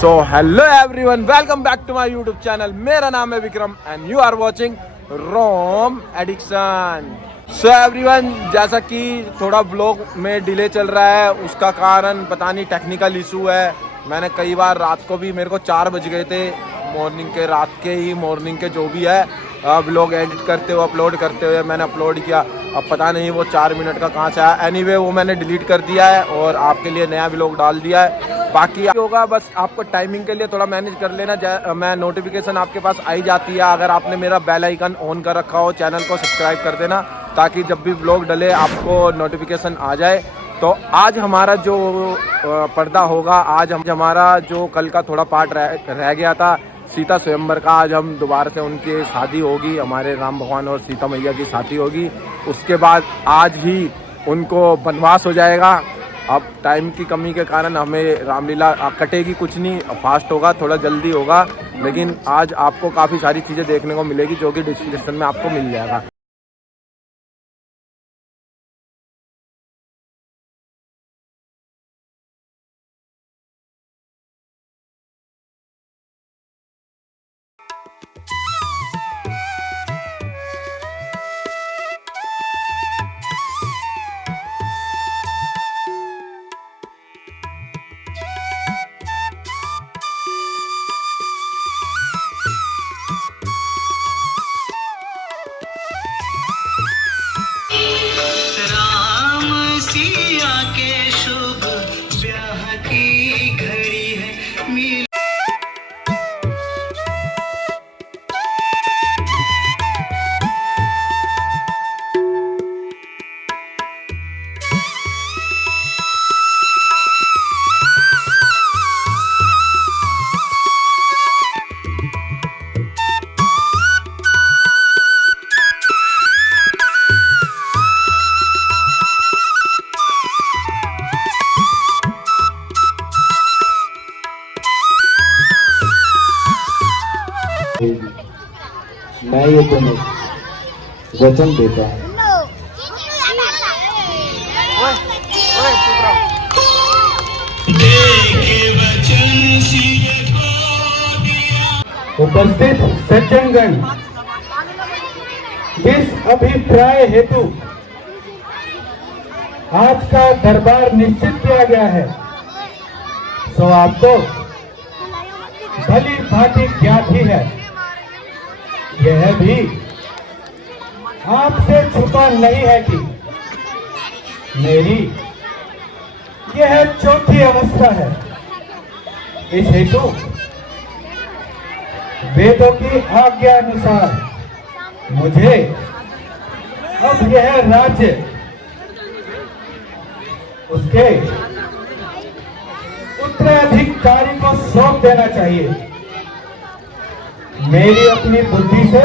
So hello everyone, welcome back to my YouTube channel. मेरा नाम है Vikram and you are watching ROM addiction. So everyone, जैसा कि थोड़ा व्लॉग में डिले चल रहा है, उसका कारण पता नहीं टेक्निकल इशू है। मैंने कई बार रात को भी, मेरे को 4 बज गए थे मॉर्निंग के जो भी है व्लॉग एडिट करते हुए अपलोड करते हुए मैंने अपलोड किया। अब पता नहीं वो 4 मिनट का कहाँ से आया। एनीवे वो मैंने डिलीट कर दिया है और आपके लिए नया व्लॉग डाल दिया है। बाकी होगा, बस आपको टाइमिंग के लिए थोड़ा मैनेज कर लेना। मैं नोटिफिकेशन आपके पास आई जाती है। अगर आपने मेरा बेल आइकन ऑन कर रखा हो, चैनल को सब्सक्राइब कर देना ताकि जब भी व्लॉग डले आपको नोटिफिकेशन आ जाए। तो आज हमारा जो पर्दा होगा, आज हमारा जो कल का थोड़ा पार्ट रह गया था सीता स्वयंवर का, आज हम दोबारा से उनकी शादी होगी, हमारे राम भगवान और सीता मैया की शादी होगी। उसके बाद आज ही उनको वनवास हो जाएगा। अब टाइम की कमी के कारण हमें रामलीला कटेगी कुछ नहीं, फास्ट होगा, थोड़ा जल्दी होगा, लेकिन आज आपको काफ़ी सारी चीज़ें देखने को मिलेगी जो कि डिस्क्रिप्शन में आपको मिल जाएगा। मैं ये तुम्हें वचन देता हूँ। उपस्थित सज्जनगण, इस अभिप्राय हेतु आज का दरबार निश्चित किया गया है, सो आपको भली भांति ज्ञात ही है। यह भी आपसे छुपा नहीं है कि मेरी यह चौथी अवस्था है। इस हेतु वेदों की आज्ञा अनुसार मुझे अब यह राज्य उसके उत्तराधिकारी को सौंप देना चाहिए। मेरी अपनी बुद्धि से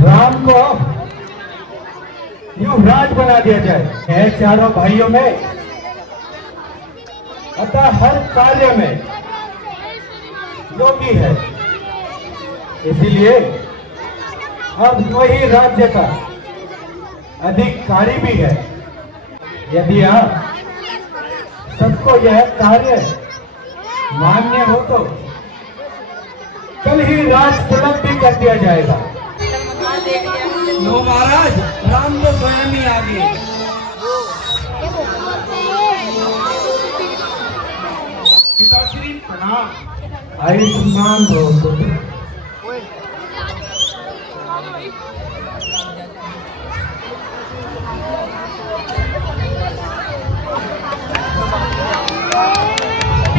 राम को युवराज बना दिया जाए। है चारों भाइयों में, अतः हर कार्य में योगी है, इसीलिए अब वही राज्य का अधिकारी भी है। यदि आप सबको यह कार्य मान्य हो तो कल ही राज तिलक भी कर दिया जाएगा। लो महाराज, राम तो स्वयं ही आ गए। पिताश्री प्रणाम। आयुष्मान भव।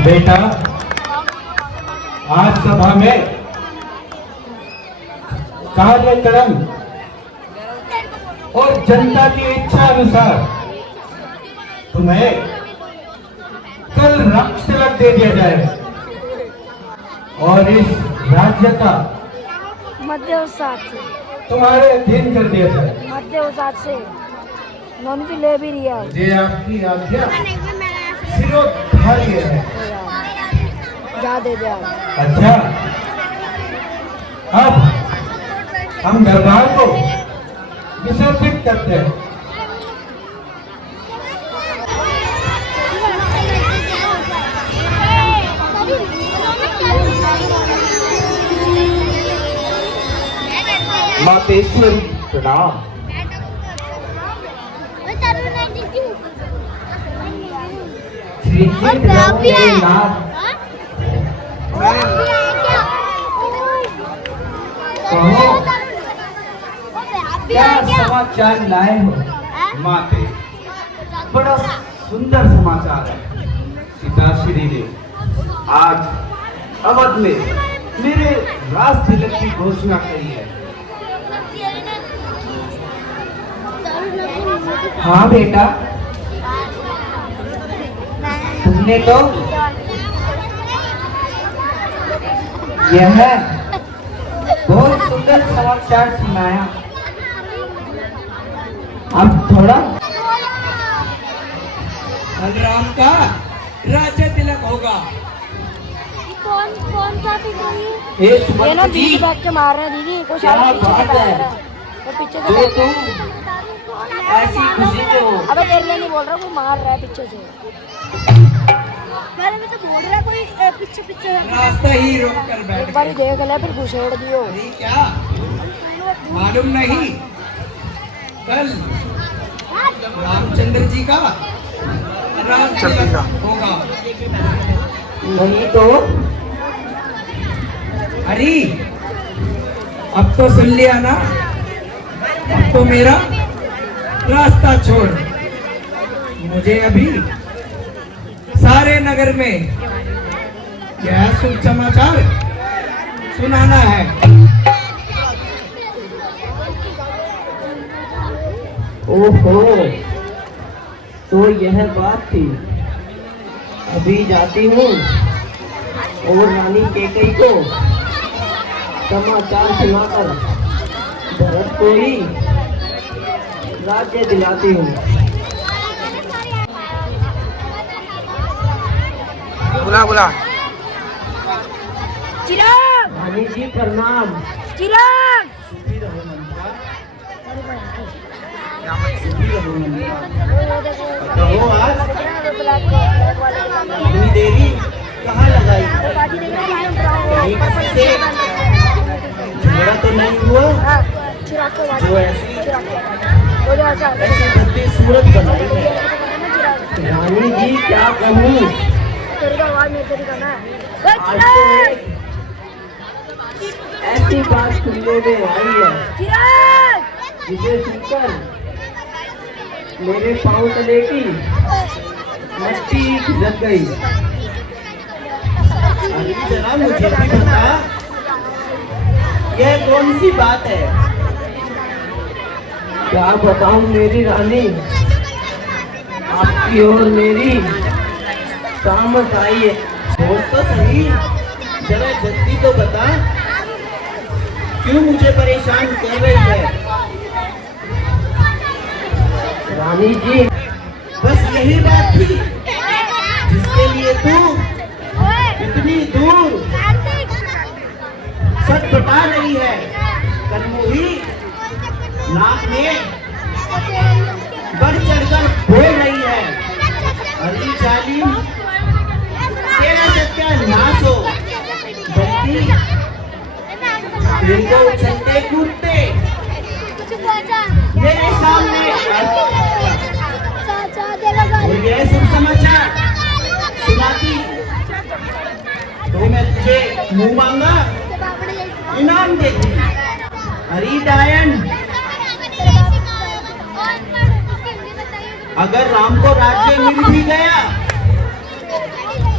बेटा, आज सभा में कार्यक्रम और जनता की इच्छा अनुसार तुम्हें कल राज तिलक दे दिया जाएगा और इस राज्य का तुम्हारे अधीन कर दिया जाए। से नॉन भी ले भी रिया। ये आपकी आज्ञा शिरोधार्य है। जा दे जा। अच्छा, अब हम दरबार को विसर्जित करते हैं। मातेश्वरी प्रणाम। श्री जी मेरे नाथ, कहो क्या समाचार लाए हो? माते, बड़ा सुंदर समाचार है। पिताश्री ने आज अवध में मेरे राज तिलक की घोषणा करी है। हाँ बेटा, तुमने तो यह बहुत सुंदर समाचार सुनाया। अब थोड़ा बलराम का राज्य तिलक होगा। कौन कौन सा हे ये ना सुमंत दीदी जी, बैठ के मार रहे हैं दीदी को क्या शायद पीछे से बात बैठ है? रहा है। वो पीछे से जो बैठ तुम रहा है। ऐसी खुशी से हो। अबे तेरे लिए नहीं बोल रहा, वो मार रहा है पीछे से। पहले भी तो बोल रहा है कोई पीछे पीछे रास्ता ही रोक कर एक बैठ बार गए। देख ले फिर घुसेड़ दियो। अरे क्या मालूम नहीं, कल रामचंद्र जी का राज तिलक होगा। नहीं तो अरे अब तो सुन लिया ना, अब तो मेरा रास्ता छोड़। मुझे अभी सारे नगर में यह शुभ समाचार सुनाना है। ओहो, तो यह बात थी। अभी जाती हूँ और रानी केकई को समाचार सुनाकर भरत को ही राज्य दिलाती हूँ। बुला बुला। चिराग रानी जी प्रणाम। चिराग सुखी रहो मंत्रा, सुखी रहो मंत्रा। कहो आज इतनी देरी कहाँ लगाई? कहीं किसी से झगड़ा तो नहीं हुआ जो ऐसी भद्दी सूरत बनाई है? रानी जी क्या कहूँ, आज तो एक ऐसी बात सुनने में आई है जिसे सुनकर मेरे पाँव तले की मट्टी खिसक गई। अरे जरा मुझे भी बता, यह कौन सी बात है? क्या बताऊं मेरी रानी, आपकी और मेरी सामत आई है। बोल तो सही, जरा जल्दी तो बता, क्यों मुझे परेशान कर रही है? रानी जी, बस यही बात थी जिसके लिए तू इतनी दूर सटपटा रही है। कनमुही नाक में बढ़ चढ़कर बोल रही है। अली जालिम, तेरा सत्यानाश हो। बल्कि इनको उछलते कूदते मेरे सामने और यह शुभ समाचार सुनाती तो मैं तुझे मुंह मांगा इनाम देती। हरी डायन, अगर राम को राज्य मिल भी गया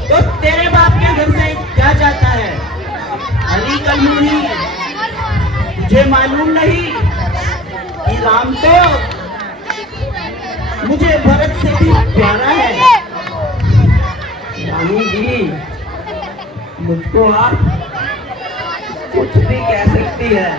तो तेरे बाप के घर से क्या जाता है? हरी कलमुही, तुझे मालूम नहीं कि राम तो मुझे भरत से भी प्यारा है। रानी जी, मुझको आप कुछ भी कह सकती है।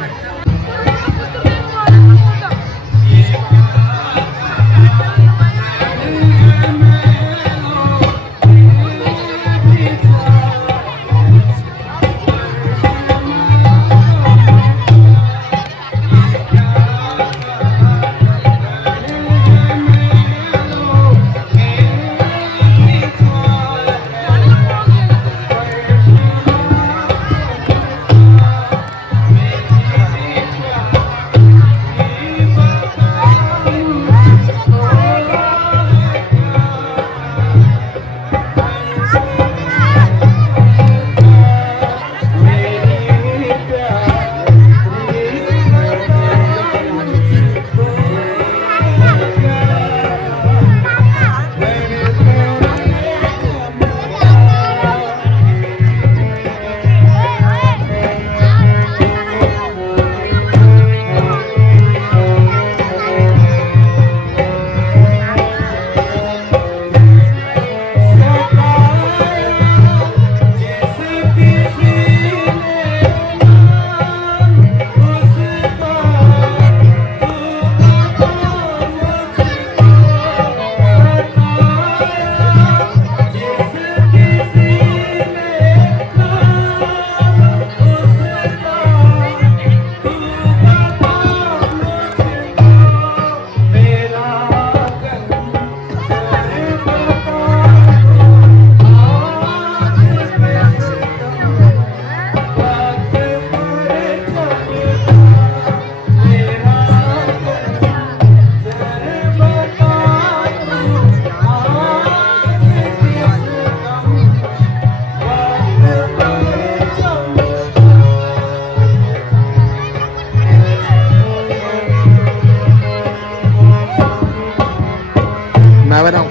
मैं बताऊं?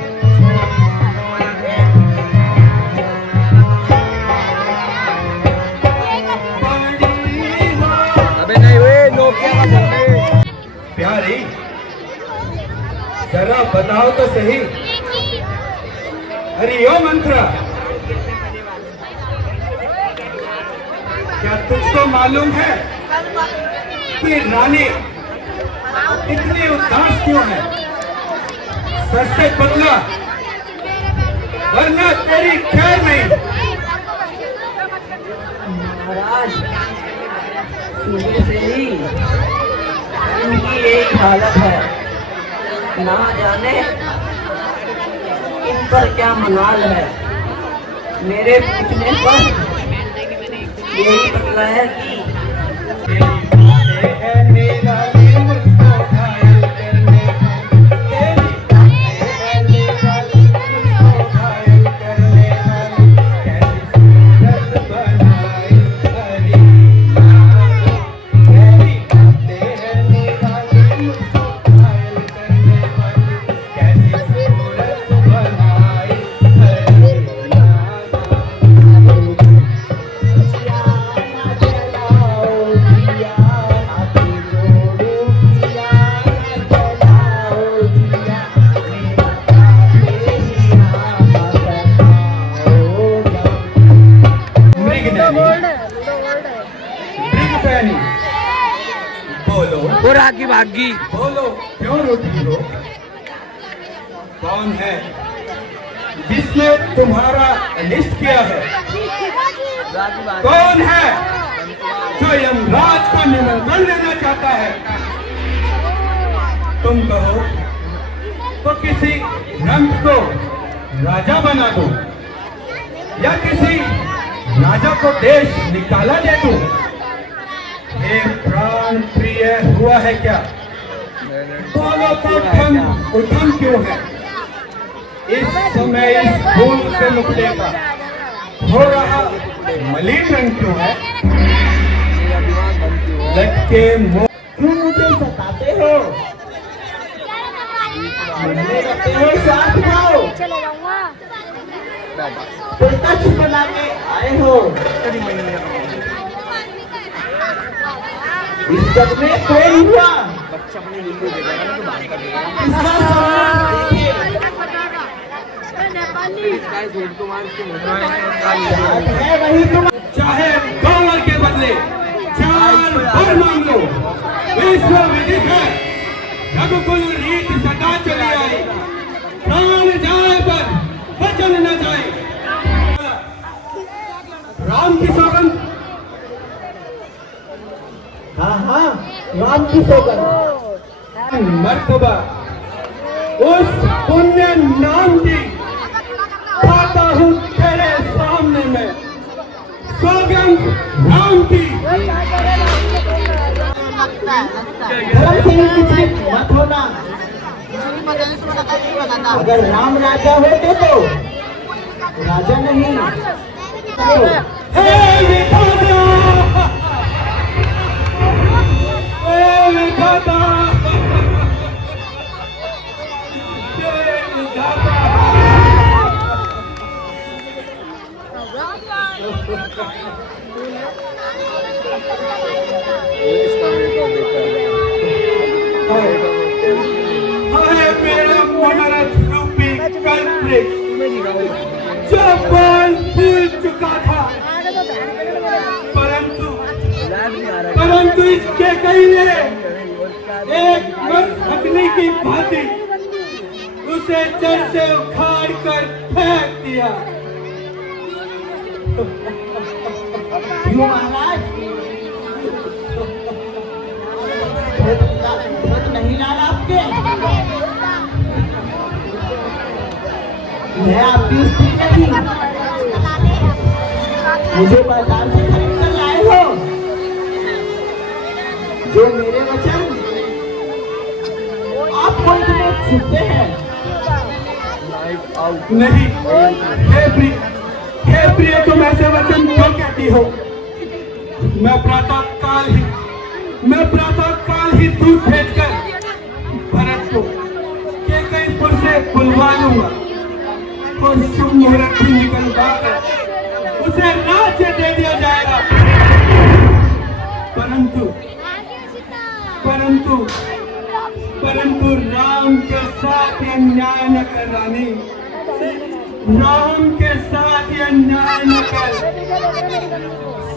अबे नहीं वे नोकिया का फोन है। प्यारी, जरा बताओ तो सही, हरि ओम मंत्र क्या तुझको मालूम है कि रानी इतनी उदास क्यों है? सर से बदला, वरना तेरी खैर नहीं। महाराज, सुबह से ही इनकी एक हालत है, ना जाने इन पर क्या मलाल है। मेरे पूछने पर यही बतला है कि बोलो वो रागी भागी। बोलो, क्यों रोती हो? कौन है जिसने तुम्हारा अनिष्ट किया है? कौन है जो यमराज को निमंत्रण देना चाहता है? तुम कहो तो किसी रंग को राजा बना दो, या किसी राजा को देश निकाला दे दो। हे प्राण प्रिय, हुआ है क्या? बोलो तो उठन क्यों है? इस समय इस फूल से मुकदे का हो रहा मलिन रंग क्यों है? लटके मुंह क्यों मुझे सताते हो? मुझे कहते हो साथ खाओ, चले जाऊंगा। कोई कच्छ बना के आए हो। इस जग में कौन हुआ? इसका सवाल देखिए। है वही तुम, चाहे 2 वर के बदले 4 वर मांग लो। विश्व विदित है, रघुकुल रीत सदा चली आई। प्राण जाए पर वचन न जाए। राम की सौगंध। हाँ हाँ, राम की सौगंध। मर्तबा उस पुण्य नाम की खाता हूँ तेरे सामने में। सौगंध राम की। धर्म से ही विचलित मत होना। अगर राम राजा होते तो राजा नहीं। हे विधाता! हे विधाता! हे विधाता! हाय मेरा मनोरथ रूपी कल्पवृक्ष, जो फल फूल चुका था, परंतु इसके कई ने एक मस्तकनी की भांति उसे जड़ से उखाड़ कर फेंक दिया। क्यों महाराज? भूत नहीं लाल आपके? मैं आपकी स्त्री नहीं, मुझे बाजार से खरीद कर लाए हो। जो मेरे वचन आपको इतने छुपते हैं। नहीं, हे प्रिय, तुम ऐसे वचन क्यों कहती हो? मैं प्रातः काल ही दूध भेजकर भरत को के कई पुरुष उसे बुलवा लूंगा और शुभ मुहूर्त भी निकलवा कर उसे राज्य दे दिया जाएगा। परंतु परंतु परंतु राम के साथ ये अन्याय न कर रानी, राम के साथ ये अन्याय न कर।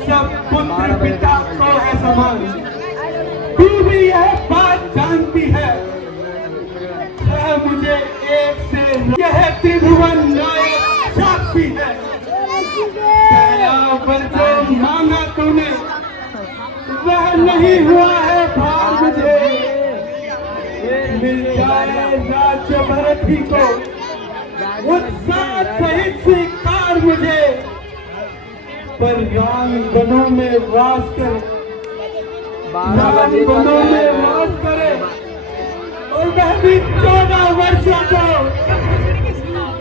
सब पुत्र पिता को है समान, तू भी यह बात जानती है। मुझे एक से यह त्रिभुवन नायक साक्षी है। पहला वर जो मांगा तूने वह नहीं हुआ है भार मुझे। मिल जाए राज्य भरत ही को उत्साह सहित स्वीकार मुझे। पर राम वनों में वास करे, राम वनों में वास करे और वह भी 14 वर्षों को।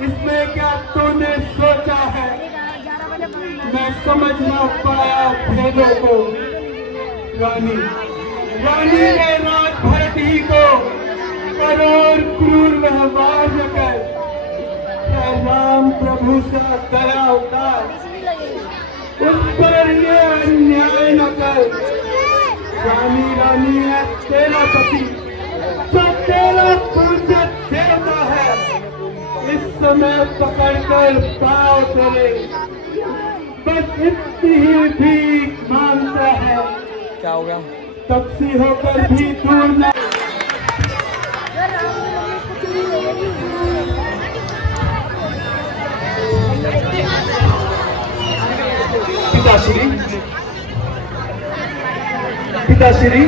इसमें क्या तूने सोचा है? मैं समझ ना पाया भेदों को। रानी रानी ने राज भरत ही को करोड़ क्रूर व्यवहार न कर। राम प्रभु सा दया उतार, उस पर ये अन्याय न कर। रानी रानी है तेरा पति जो तेरा पूज्य देवता है। इस समय पकड़कर पाओ तेरे बस इतनी ही भीख मांगता है। क्या हो गया? तपसी होकर भी दूर न। पिताश्री पिताश्री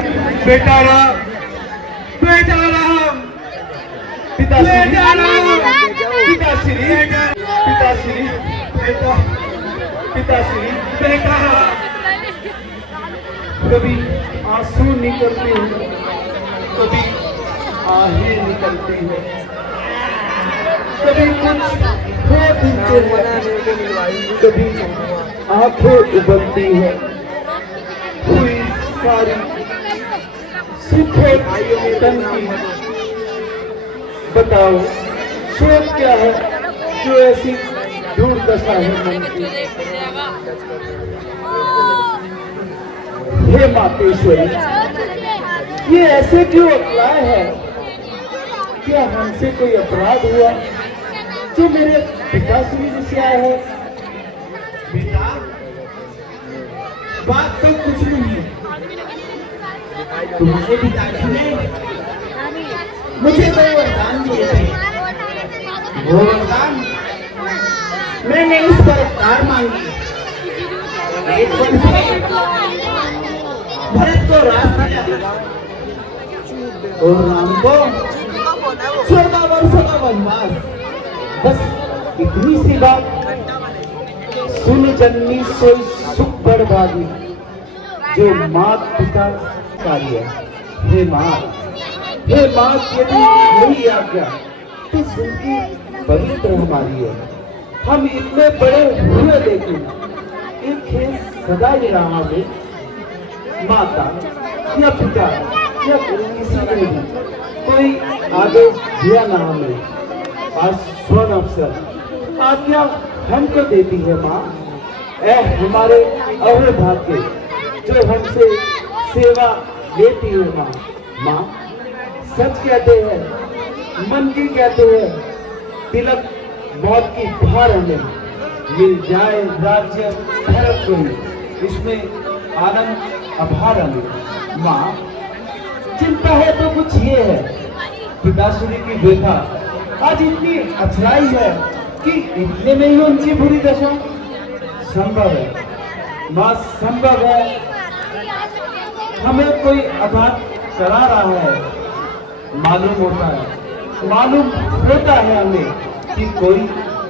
बेटा राम, बेटा राम, पिताश्री पिताश्री पिताश्री बेटा, पिताश्री बेटा राम। कभी आंसू निकलते हैं, कभी आहें निकलती है, कभी कुछ हो दिखते हैं, कभी आंखें उबलती है। हुई सारी सुखे तन की बताओ सोच क्या है जो ऐसी दुर्दशा है मन की। हे मातेश्वरी, ये ऐसे क्यों अकलाए है? क्या हमसे कोई अपराध हुआ जो मेरे पिताश्री जी से आया है? बेटा, बात तो कुछ नहीं है। तुम्हारे पिताजी ने मुझे 2 वरदान दिए थे। वो वरदान मैंने इस पर कार मांगी। एक वन से भरत को राज दिया और राम को 14 वर्षों का वनवास। बस इतनी सी बात। सुन जननी सोई सुख बर्बादी, जो मात पिता कार्य। हे माँ, हे माँ, यदि यही आज्ञा तो जिंदगी पवित्र हमारी है। हम इतने बड़े हुए लेकिन एक खेल सदा ही रहा है। माता या पिता या किसी ने भी कोई आदेश दिया ना हमें। आज स्वर्ण अवसर आज्ञा हमको देती है माँ। हमारे अवध भाग्य जो हमसे सेवा लेती है माँ। माँ, सच कहते हैं, मन की कहते हैं, तिलक मौत की भार हमें मिल जाए राज्य भरत को, इसमें आनंद अभार हमें। माँ, चिंता है तो कुछ ये है, पिताश्री की बेटा आज इतनी अछराई है कि इतने में ही उनकी बुरी दशा। संभव है माँ, संभव है हमें कोई आघात करा रहा है। मालूम होता है हमें कि कोई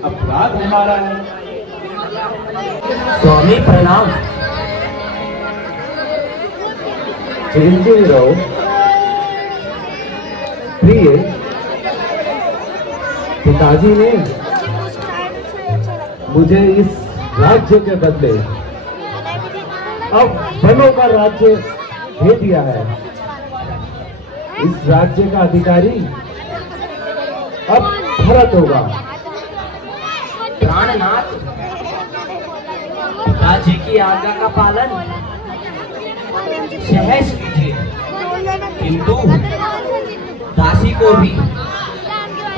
अपराध हमारा है। स्वामी प्रणाम। चिरंजीवी रहो। प्रिय, पिताजी ने मुझे इस राज्य के बदले अब वनों का राज्य दे दिया है। इस राज्य का अधिकारी अब भरत होगा। प्राणनाथ, पिताजी की आज्ञा का पालन सहज कीजिए, किंतु दासी को भी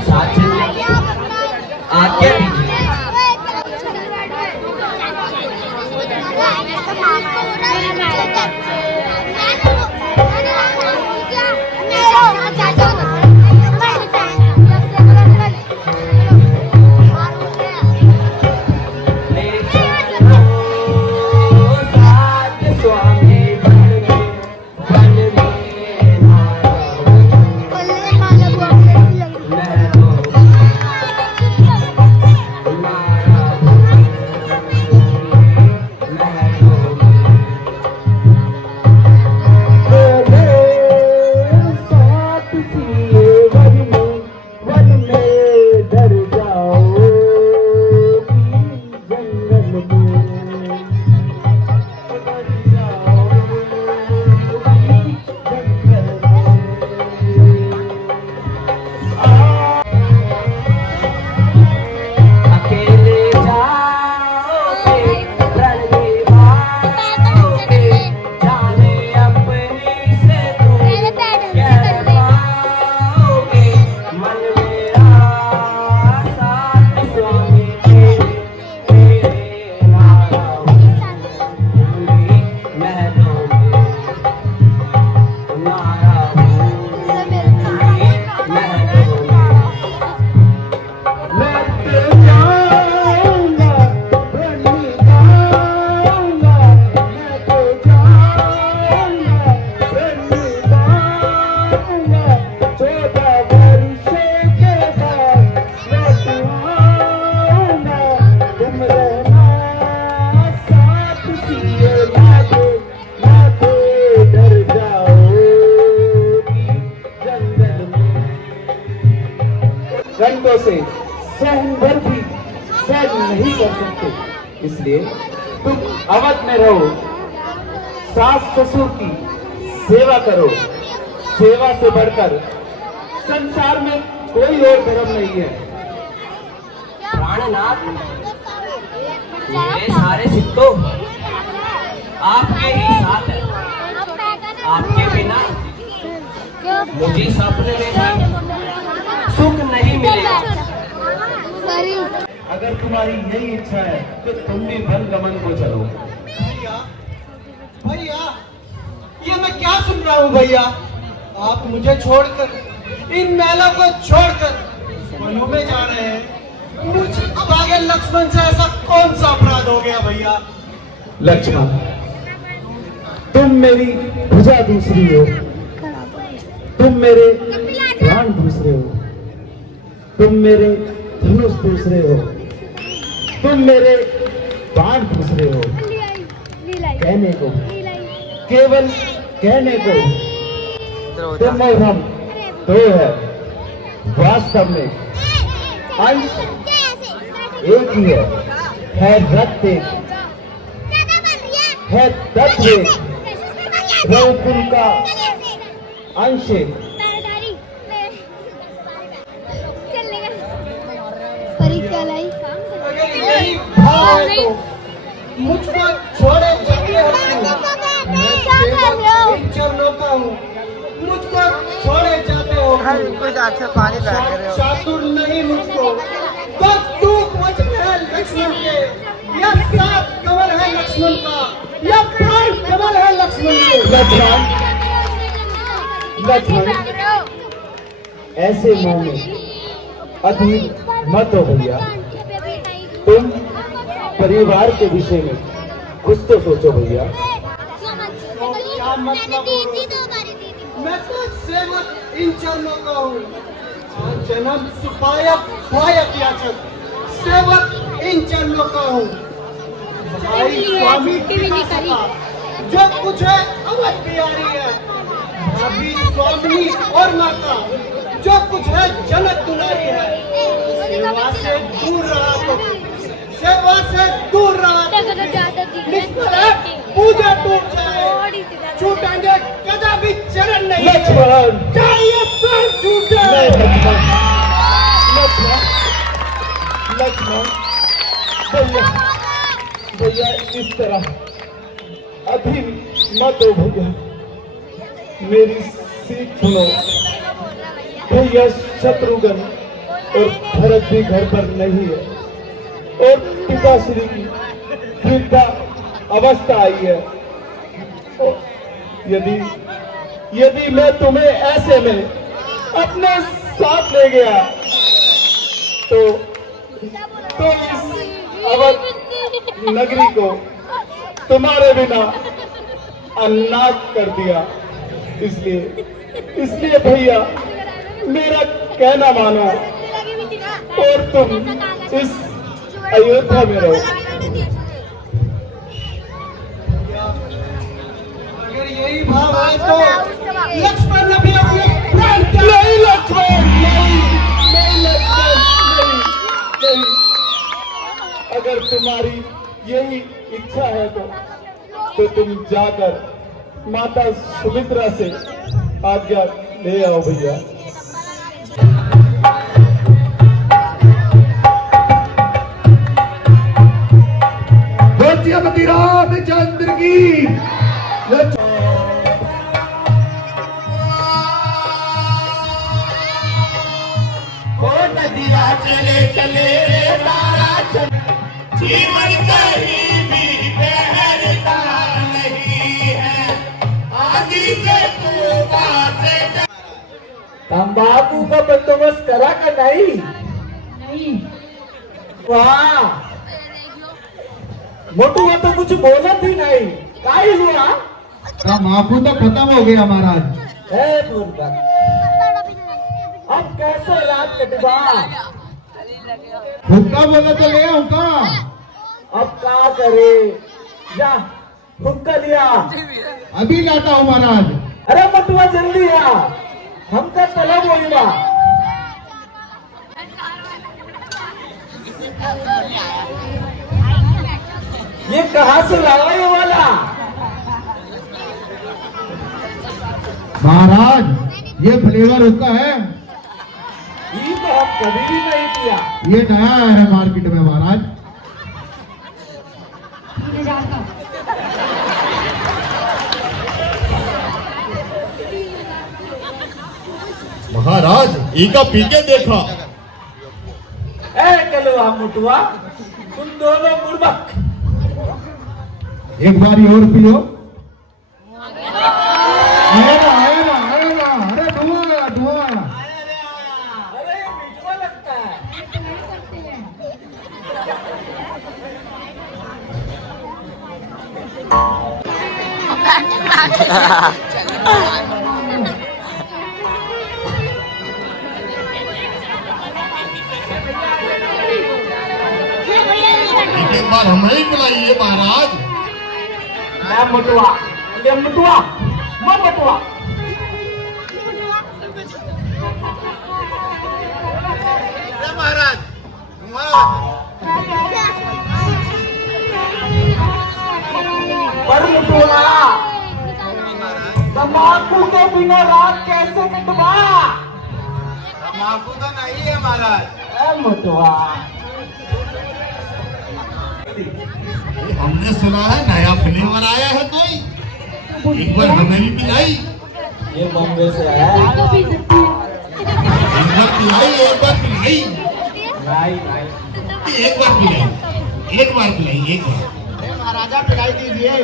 साथ चलने की आज्ञा दीजिए। घंटों से सहन भर भी सहन नहीं कर सकते, इसलिए तुम अवध में रहो, सास ससुर की सेवा करो। सेवा से बढ़कर संसार में कोई और धर्म नहीं है। प्राणनाथ, मेरे सारे सिद्ध तो आपके ही साथ है। आपके बिना मुझे सपने में भी सुख नहीं मिलेगा। अगर तुम्हारी यही इच्छा है तो तुम भी वन गमन को चलो। भैया, ये मैं क्या सुन रहा हूँ भैया? आप मुझे छोड़कर, इन मेलों को छोड़कर वनों में जा रहे हैं। मुझ अब आगे लक्ष्मण से ऐसा कौन सा अपराध हो गया भैया? लक्ष्मण, तुम मेरी भुजा दूसरी हो, तुम मेरे प्राण दूसरे हो, तुम मेरे धनुष दूसरे हो, तुम मेरे बाण दूसरे हो। कहने को, केवल कहने को तुम और हम दो है, वास्तव में अंश एक ही है रक्त एक, है तत्व एक, रघुकुल का अंश एक। अगर यही भाव है तो मुझको छोड़े जाते हैं। मैं सेवक इन चरणों का हूँ, मुझको छोड़े जाते हो। चातुर नहीं मुझको, बस तू वचन है लक्ष्मण के, यह सात कमल है लक्ष्मण का, यह प्राण कमल है लक्ष्मण के। लक्ष्मण, ऐसे मोह में अधीर मत हो भैया। तुम परिवार के विषय में कुछ तो सोचो भैया। क्या मतलब? मैं तो सेवक इन चरणों का हूँ, जन्म सुपायक भायक याचक, सेवक इन चरणों का हूँ। भाई स्वामी पिता सखा, जो कुछ है अवध बिहारी है। भाभी स्वामी और माता, जो कुछ है जनक दुलारी है। सेवा से दूर रहा तो, सेवा से दूर रहा तो निष्फल है, पूजा टूट जाए, छूटेंगे कदापि चरण नहीं। लक्ष्मण, चाहिए पर छूटे। लक्ष्मण भैया भैया इस तरह अभी मत हो भैया, मेरी सीख सुनो। भैया शत्रुघ्न और भरत भी घर पर नहीं है और पिताश्री की वृद्धा अवस्था आई है। यदि मैं तुम्हें ऐसे में अपने साथ ले गया तो इस अवध नगरी को तुम्हारे बिना अनाथ कर दिया। इसलिए भैया मेरा कहना मानो और तुम इस अयोध्या में रहो। अगर यही भाव है तो लक्ष्मण ने भी अपने प्राण नहीं, लक्ष्मण नहीं लक्ष्मण नहीं। अगर तुम्हारी यही इच्छा है तो तुम जाकर माता सुमित्रा से आज्ञा ले आओ भैया। सत्यवती रामचंद्र की नदिया चले चले तारा चले, जीवन कहीं भी ठहरता नहीं है, आदि से तूफान से। तंबाकू का बंदोबस्त करा का नहीं? वाह, मोटू तो कुछ बोला थी नहीं, काहे हुआ? तंबाकू तो खत्म हो गया महाराज। अब कैसे रात कटवा? हुक्का बोला तो ले हुक्का। अब क्या करे? जा हुक्का लिया। अभी लाता हूँ महाराज। अरे मटुआ जल्दी आ, हमका तलब होगा। ये कहाँ से लाया ये वाला? महाराज ये फ्लेवर हुक्का है, ये तो हम कभी भी नहीं किया। ये नया आया है मार्केट में महाराज। महाराज ईका पी के देखा। ए कलवा मुटुआ, तुम दोनों मूर्ख। एक बारी और पियो। आएगा, अरे धुआं। अरे ये मीठा लगता है। एक बार हमें ही बुलाइए महाराज। मैं मुटुआ, ये मुटुआ, मैं मुटुआ। महाराज पर मुटुआ, तंबाकू के बिना रात कैसे कटवा? तंबाकू तो नहीं है महाराज। ए मुटुआ, हमने सुना है नया फ्लेवर आया है कोई, एक बार हमें भी पिलाई। ये बॉम्बे से आया है। एक बार पिलाई। एक बार पिलाई। महाराजा पिलाई दीजिए।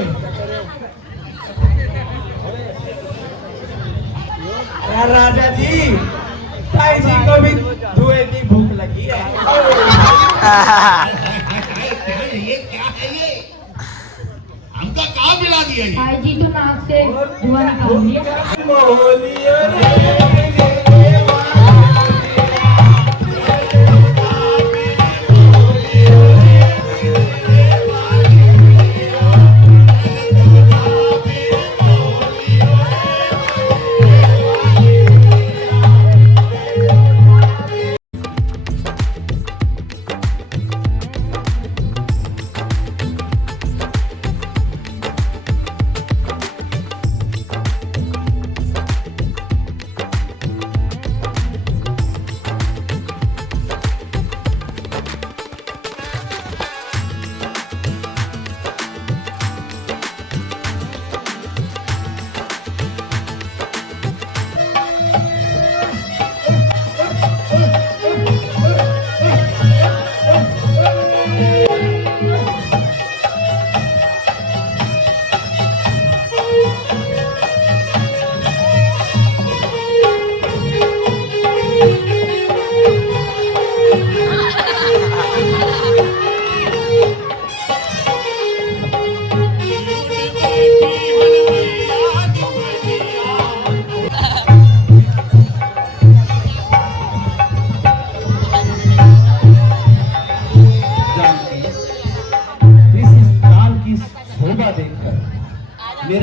राजा जी, भाई जी को भी धुएं की भूख लगी है। ये क्या है ये? हमका कहाँ पिला दिया ये? भाई जी तो नाक से धुआं निकाल दिया।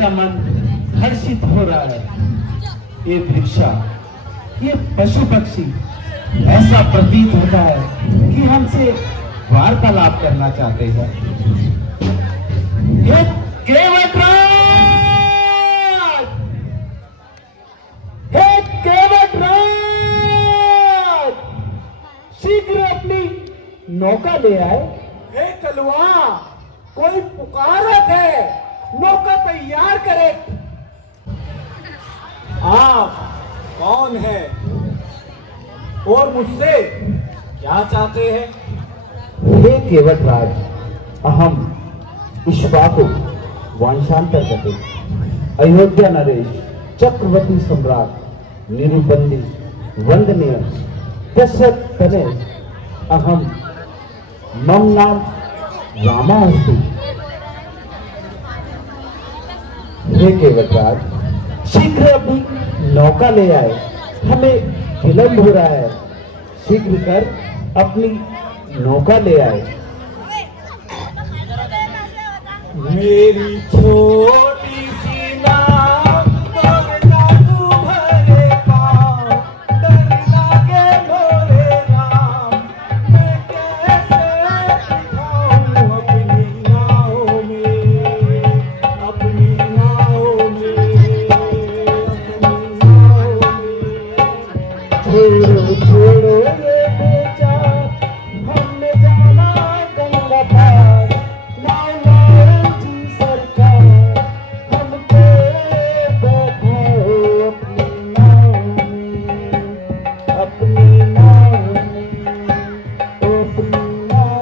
मेरा मन हर्षित हो रहा है। ये वृक्षा, ये पशु पक्षी ऐसा प्रतीत होता है कि हमसे वार्तालाप करना चाहते हैं। हे केवटराज! हे केवटराज! शीघ्र अपनी नौका ले आए। हे कलवा, कोई पुकारत है, नौका तैयार करे। आप कौन है और मुझसे क्या चाहते हैं? हे केवटराज, अहम इक्ष्वाकु वंशांतर्गते अयोध्या नरेश चक्रवर्ती सम्राट निरुपंदी वंदनीय दशरथ तनय अहम मम नाम रामा अस्ति। हे केवटराज, शीघ्र अपनी नौका ले आए, हमें विलंब हो रहा है। शीघ्र कर अपनी नौका ले आए। मेरी छोटी सी नाव तोर जादू भरे पाँव, डर लागे मोरे राम, मैं कैसे बिठाऊं अपनी नाव में, अपनी नाव में, अपनी नाव में। छोड़ो छोड़ो ये बेचार, हमने जाना गंगा पार, नारायण जी सरकार, हमको बैठाओ अपनी नाव में, अपनी नाव में, अपनी नाव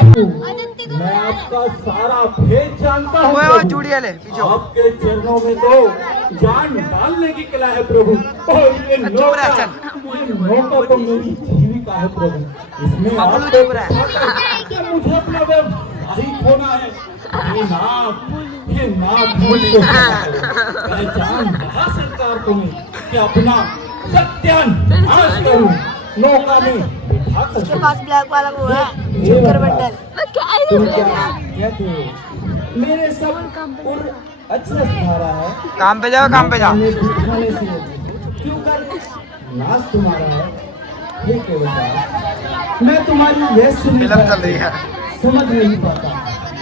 में। मैं आपका सारा भेद जानता हूँ प्रभु। आपके चरणों में तो जान डालने की कला है प्रभु, और ये नौका तो मेरी जीविका है प्रभु। इसमें आपको क्या मुझे अपना व्यवसायिक होना है? ये नाथ मुझको पहचान रहा सरकार तुम्हें कि अपना सत्यानाश करूं, नौका में बिठा कर उसके पास ब्लैक वाला वो है, ये चक्कर बात। बंडल। तुम क्या कहते हो? मेरे सब उर अचरज धारा है। काम पे जाओ, काम पे जाओ। बिठाने से क्यों कर नाश तुम्हारा है? हे केवटराज, मैं तुम्हारी यह सुनी फिल्म चल रही है। समझ नहीं पाता,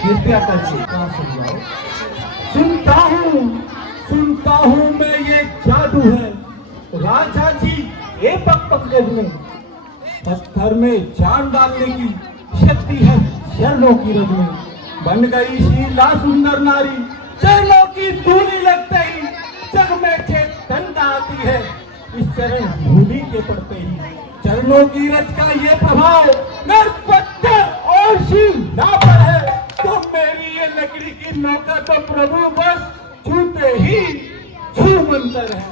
कृपया करके कहाँ समझाओ। सुनता हूँ मैं ये जादू है राजा जी के पंकज में, पत्थर में जान डालने की शक्ति है चरणों की रज में। बन गई शीला सुंदर नारी, चरणों की धूली लगते ही जग में चेतनता आती है। इस चरण धूली के पड़ते ही चरणों की रज का ये प्रभाव नर पत्थर और शिव ना पर है, तो मेरी ये लकड़ी की नौका तो प्रभु बस छूते ही छू मंतर है।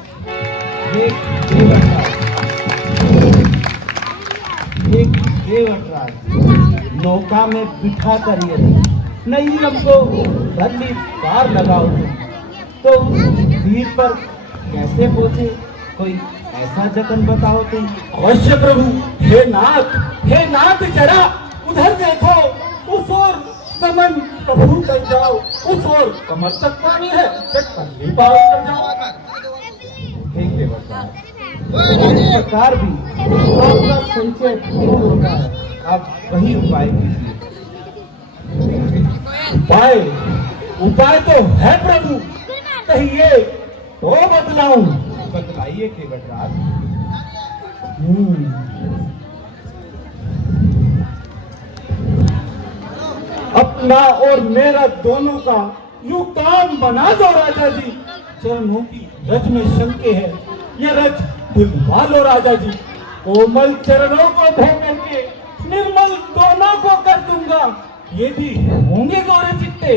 हे केवटराज, हे केवटराज, नौका में बिठा कर ये नहीं हमको भली पार लगाओ तो उस द्वीप पर कैसे पहुंचे? कोई ऐसा जतन बताओ तुम। अवश्य प्रभु। हे नाथ जरा उधर देखो, उस ओर कमन प्रभु कर जाओ, उस ओर कमर तक पानी है, चट्टानी पार कर जाओ। हे केवटराज, इस प्रकार भी आपका संचय दूर होता है, आप वही उपाय कीजिए। उपाय तो है प्रभु, कहिए तो बतलाऊं। बतलाइए केवटराज। अपना और मेरा दोनों का यूं काम बना दो राजा जी। चरणों की रज में शंके है, ये रज दिलवा लो राजा जी। कोमल चरणों को धो करके निर्मल दोनों को कर दूंगा। ये भी होंगे गौरे चिट्टे,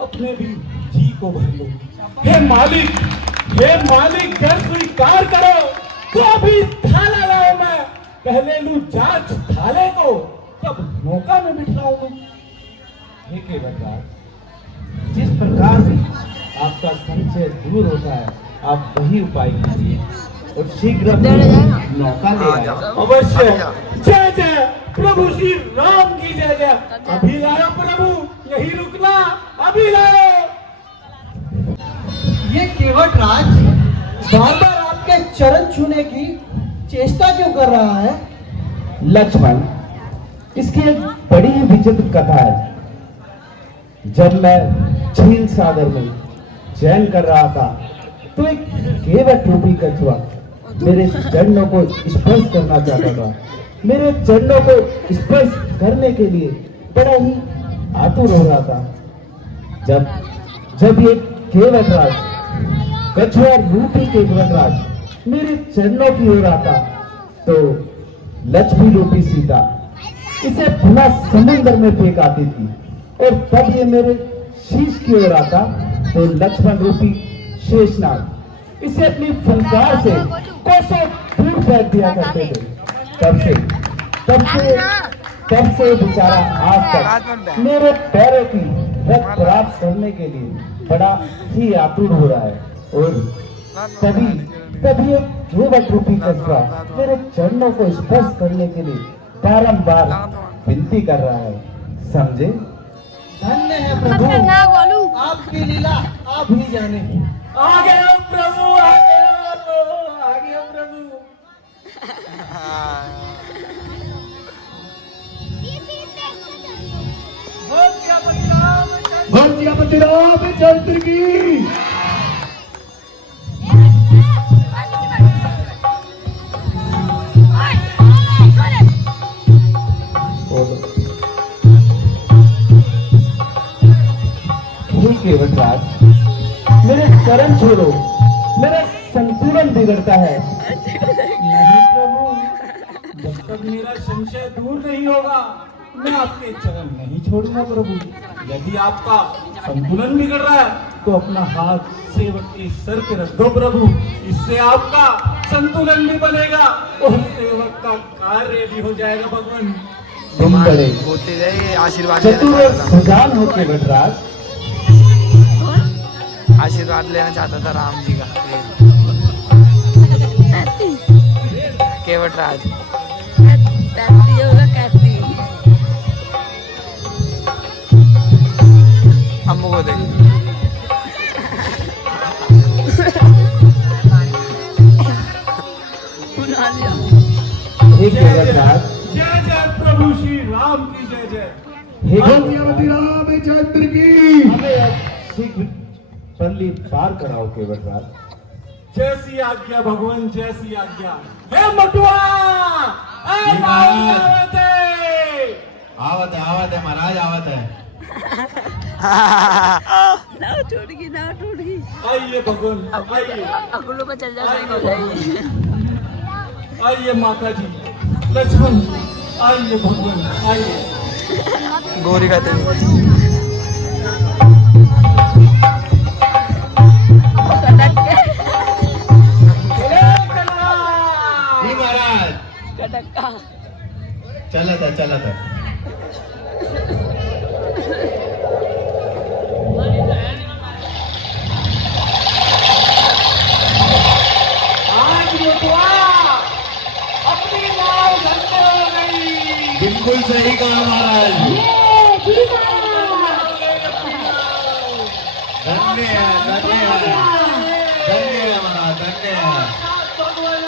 अपने भी जी को भर लो। हे मालिक घर स्वीकार करो, तो अभी थाला लाओ। मैं पहले लूं जांच थाले को, तब नौका में बिठाऊं मैं। हे केवटराज, जिस प्रकार भी आपका संचय दूर होता है, आप वही उपाय कीजिए और शीघ्र अपनी नौका ले आए। अवश्य। जय जय प्रभु श्री राम की जय जय। अभी लाओ प्रभु, यही रुकना, अभी लाओ। ये केवट राज बार बार आपके चरण छूने की चेष्टा क्यों कर रहा है? लक्ष्मण, इसकी एक बड़ी ही विचित्र कथा है। जब मैं झील सागर में चयन कर रहा था तो एक केवट रूपी कछुआ मेरे चरणों को स्पर्श करना चाहता था। मेरे चरणों को स्पर्श करने के लिए बड़ा ही आतुर हो रहा था। जब ये केवटराज, कछुआ रूपी केवटराज मेरे चरणों की ओर आता तो लक्ष्मी रूपी सीता इसे पुनः समुद्र में फेंक आती थी, और तब ये मेरे शीश की ओर आता तो लक्ष्मण रूपी शेषनाग इसे अपनी फुंकार से कोसों दूर फेंक दिया करते थे। तब से बेचारा आज तक मेरे पैरों की रख प्राप्त करने के लिए बड़ा ही आतुर हो रहा है। और तभी एक केवट रूपी कछुआ मेरे चरणों को स्पर्श करने के लिए बारंबार विनती कर रहा है। समझे? धन्य है प्रभु, आपकी लीला आप ही जाने। आ गए प्रभु, आ गए प्रभु। भंजियापति रामचंद्र की। केवटराज, मेरे चरण छोड़ो, मेरा संतुलन बिगड़ता है। नहीं प्रभु, जब तक मेरा संशय दूर नहीं होगा मैं आपके चरण नहीं छोड़ूंगा प्रभु। यदि आपका संतुलन बिगड़ रहा है तो अपना हाथ सेवक के सर पे रख दो प्रभु, इससे आपका संतुलन भी बनेगा और सेवक का कार्य भी हो जाएगा भगवान। तुम बड़े आशीर्वाद चतुर और सुजान हो केवटराज। आशीर्वाद लेना चाहता था राम जी का केवटराज। अम्मू को देख। जय जय प्रभु श्री राम की जय जय। रामचंद्र की। हमें शीघ्र पल्ली पार कराओ केवटराज। जैसी आज्ञा भगवान, जैसी आज्ञा। हे मटुआ, आवत है महाराज, आवत है। नाव टूट गई। आइए भगवान, आइए। अगुलों का चल जाएगा। आइए माता जी, लक्ष्मण, आइए भगवान, आइए। गौरी का चला था। आज मटुआ अपनी नाव धरने हो गई। बिल्कुल सही कहा महाराज। धन्य है महाराज, धन्य है। भगवान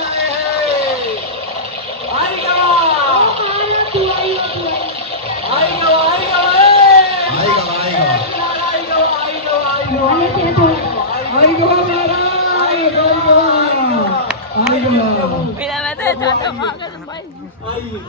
आइए।